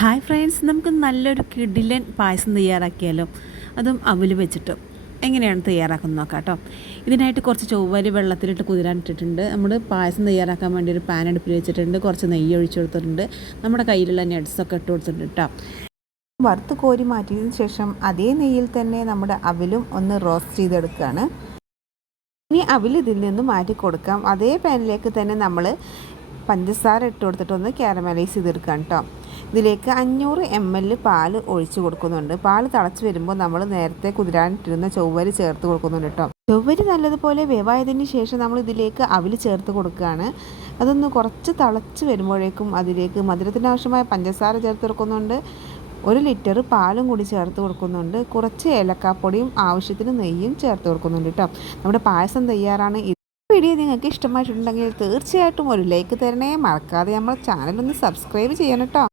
Hi friends, നമുക്ക് നല്ലൊരു കിടിലൻ പായസം തയ്യാറാക്കിയാലോ. അതും അവൽ വെച്ചിട്ട് എങ്ങനെയാണ് തയ്യാറാക്കുന്നത് നോക്കാം കേട്ടോ. ഇതിനായിട്ട് കുറച്ച് ചൊവ്വരി വെള്ളത്തിലിട്ട് കുതിരാൻ ഇട്ടിട്ടുണ്ട്. നമ്മൾ പായസം തയ്യാറാക്കാൻ വേണ്ടി ഒരു പാൻ അടുപ്പിൽ വെച്ചിട്ടുണ്ട്. കുറച്ച് നെയ്യ് ഒഴിച്ചു കൊടുത്തിട്ടുണ്ട്. നമ്മുടെ കയ്യിലുള്ള നട്ട്സൊക്കെ ഇട്ട് കൊടുത്തിട്ടുണ്ട് കേട്ടോ. വറുത്ത് കോരി മാറ്റിയതിന് ശേഷം അതേ നെയ്യിൽ തന്നെ നമ്മുടെ അവലും ഒന്ന് റോസ്റ്റ് ചെയ്തെടുക്കുകയാണ്. ഇനി അവൽ ഇതിൽ നിന്ന് മാറ്റി കൊടുക്കാം. അതേ പാനിലേക്ക് തന്നെ നമ്മൾ പഞ്ചസാര ഇട്ട് കൊടുത്തിട്ടൊന്ന് ക്യാരമലൈസ് ചെയ്തെടുക്കാം കേട്ടോ. ഇതിലേക്ക് 500 ml പാൽ ഒഴിച്ച് കൊടുക്കുന്നുണ്ട്. പാൽ തിളച്ച് വരുമ്പോൾ നമ്മൾ നേരത്തെ കുതിരാനിട്ടിരുന്ന ചൊവ്വരി ചേർത്ത് കൊടുക്കുന്നുണ്ട് കേട്ടോ. ചൊവ്വരി നല്ലതുപോലെ വേവായതിന് ശേഷം നമ്മൾ ഇതിലേക്ക് അവൽ ചേർത്ത് കൊടുക്കുകയാണ്. അതൊന്ന് കുറച്ച് തിളച്ച് വരുമ്പോഴേക്കും അതിലേക്ക് മധുരത്തിന് ആവശ്യമായ പഞ്ചസാര ചേർത്ത് കൊടുക്കുന്നുണ്ട്. 1 ലിറ്റർ പാലും കൂടി ചേർത്ത് കൊടുക്കുന്നുണ്ട്. കുറച്ച് ഏലക്കാപ്പൊടിയും ആവശ്യത്തിന് നെയ്യും ചേർത്ത് കൊടുക്കുന്നുണ്ട് കേട്ടോ. നമ്മുടെ പായസം തയ്യാറാണ്. വീഡിയോ നിങ്ങൾക്ക് ഇഷ്ടമായിട്ടുണ്ടെങ്കിൽ തീർച്ചയായിട്ടും ഒരു ലൈക്ക് തരണേ. മറക്കാതെ നമ്മുടെ ചാനൽ ഒന്ന് സബ്സ്ക്രൈബ് ചെയ്യണം കേട്ടോ.